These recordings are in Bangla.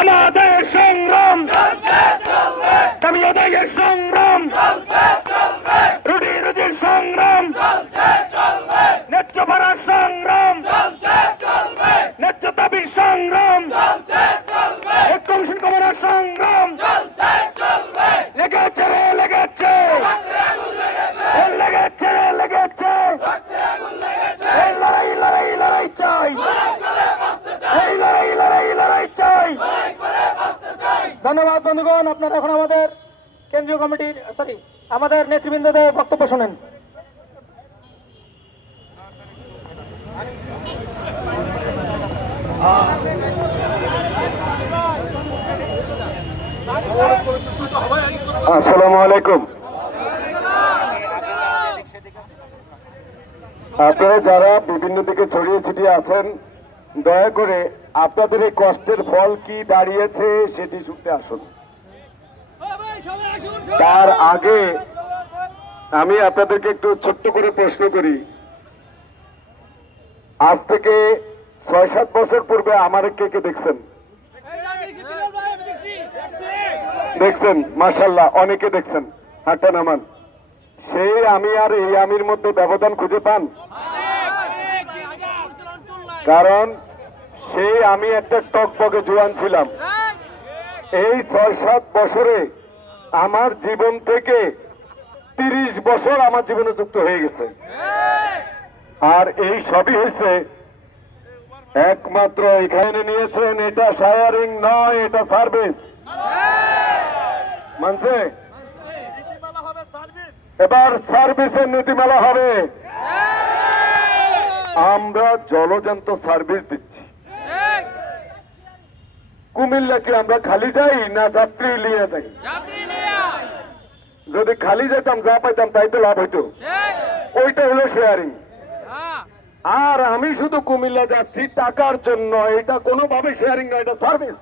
আমাদের সংগ্রাম দাবি আদায়ের সংগ্রাম রুটি রুটির সংগ্রাম ন্যায্য ভাড়ার সংগ্রাম ন্যায্য দাবির সংগ্রাম কমিশন কমানোর সংগ্রাম লেগেছে রে লেগেছে লেগেছে রে লেগেছে এই লড়াই লড়াই লড়াই চাই এই লড়াই লড়াই লড়াই চাই। ধন্যবাদ বন্ধুগণ, আপনারা এখন আমাদের কেন্দ্রীয় কমিটির আমাদের নেতৃবৃন্দদের বক্তব্য শোনেন। আসসালামু আলাইকুম। আপনারা যারা বিভিন্ন দিকে ছড়িয়ে ছিটিয়ে আছেন, দয়া করে আপনাদের এই কষ্টের ফল কি দাঁড়িয়েছে সেটি শুনতে আসুন। তার আগে আমি আপনাদেরকে একটু ছোট্ট করে প্রশ্ন করি। আজ থেকে ৬-৭ বছর পূর্বে আমার কে কে দেখছেন? দেখছেন, মাশাআল্লাহ, অনেকে দেখছেন। হাতটা নামান। সেই আমি আর এই আমির মধ্যে ব্যবধান খুঁজে পান? কারণ সেই আমি একটা টকবকে জোয়ান ছিলাম। এই ৬-৭ বছরে আমার জীবন থেকে ৩০ বছর আমার জীবনে যুক্ত হয়ে গেছে। আর এই সবই হয়েছে একমাত্র এখানে নিয়েছেন, এটা শায়ারিং নয়, এটা সার্ভিস। মানছে? এবার সার্ভিসের নীতিমালা হবে। আমরা জলযন্ত্র সার্ভিস দিচ্ছি। কুমিল্লাকে আমরা খালি যাই না যাত্রী নিয়ে যাই? যদি খালি যেতাম, যা পাইতাম তাই তো লাভ হইতো। ওইটা হলো শেয়ারিং। আর আমি শুধু কুমিল্লা যাচ্ছি টাকার জন্য, এটা কোনোভাবে শেয়ারিং না, এটা service.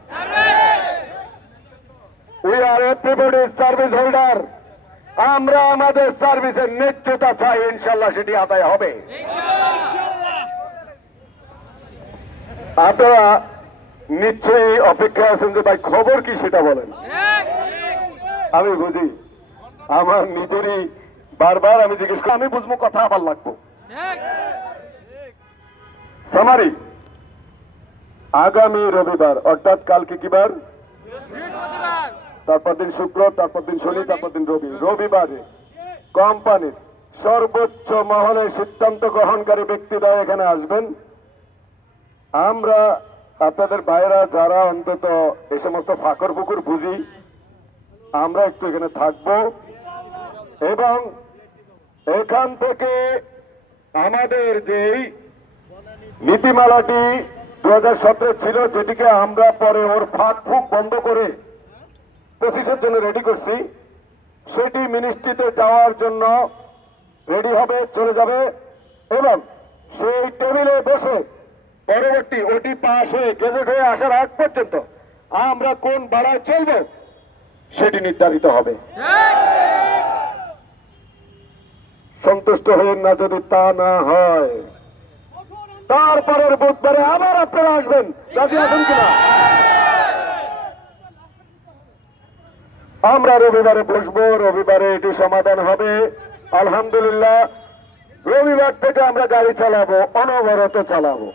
We are everybody service holder. আমরা আমাদের সার্ভিসের ন্যায্যতা চাই, ইনশাল্লাহ সেটি আদায় হবে। আপনারা নিশ্চয়ই অপেক্ষা আছেন যে ভাই খবর কি সেটা বলেন। আমি বুঝি, আমার নিজেরই বারবার আমি জিজ্ঞেস করি, আমি বুঝবো, কথা আবার লাগবো। সামারি, আগামী রবিবার অর্থাৎ কালকে কি বার? তারপর দিন শুক্র, তারপর দিন শনি, তারপর দিন রবি। রবিবারে কোম্পানির সর্বোচ্চ মহলে সিদ্ধান্ত গ্রহণকারী ব্যক্তিরা এখানে আসবেন। আমরা আপনাদের ভাইরা যারা অন্তত এই সমস্ত ফাঁকর পুকুর বুঝি, আমরা একটু এখানে থাকব এবং এখান থেকে আমাদের যেই নীতিমালাটি 2017 ছিল, যেটিকে আমরা পরে ওর ফাঁক ফুক বন্ধ করে 25-এর জন্য রেডি করছি, সেটি মিনিস্ট্রিতে যাওয়ার জন্য রেডি হবে, চলে যাবে এবং সেই টেবিলে বসে পরবর্তী ওটি পাস হয়ে গেজেট হয়ে আসার আগ পর্যন্ত আমরা কোন ভাড়ায় চলব সেটি নির্ধারিত হবে। সন্তুষ্ট হয়ে না যদি তা না হয়, তারপরের বুধবারে আবার আপনারা আসবেন। রাজি আছেন কিনা? আমরা রবিবারে বসবো, রবিবারে এটি সমাধান হবে আলহামদুলিল্লাহ। রবিবার থেকে আমরা গাড়ি চালাবো, অনবরত চালাবো।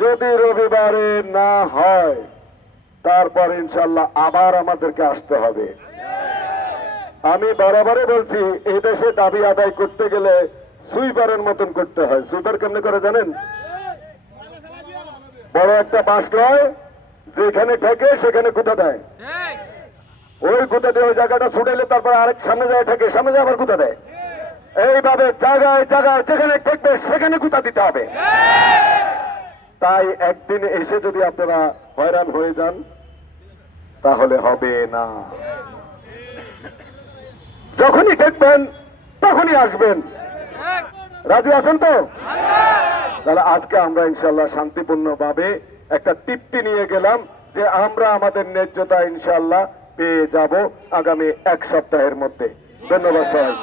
যদি রবিবারে না হয়, তারপর ইনশাল্লাহ আবার আমাদেরকে আসতে হবে। আমি বারবারে বলছি, এই দেশে দাবি আদায় করতে গেলে সুইপারের মতন করতে হয়। সুইপার কেমনে করে জানেন? বড় একটা বাঁশ লয়, যেখানে ঠেকে সেখানে গুঁতা দেয়। ওই গুঁতা দিয়ে ওই জায়গাটা ছুটাইলে তারপর আরেক সামনে যায় ঠেকে, সামনে যায় আবার গুঁতা দেয়। এইভাবে জায়গায় জায়গায় যেখানে ঠেকবে সেখানে গুঁতা দিতে হবে। তাই একদিন এসে যদি আপনারা হয়রান হয়ে যান, তাহলে হবে না। যখনই ঠেকবেন তখনই আসবেন। রাজি আছেন তো? তাহলে আজকে আমরা ইনশাল্লাহ শান্তিপূর্ণভাবে একটা তৃপ্তি নিয়ে গেলাম যে আমরা আমাদের ন্যায্যতা ইনশাল্লাহ পেয়ে যাব আগামী 1 সপ্তাহের মধ্যে। ধন্যবাদ সবাই।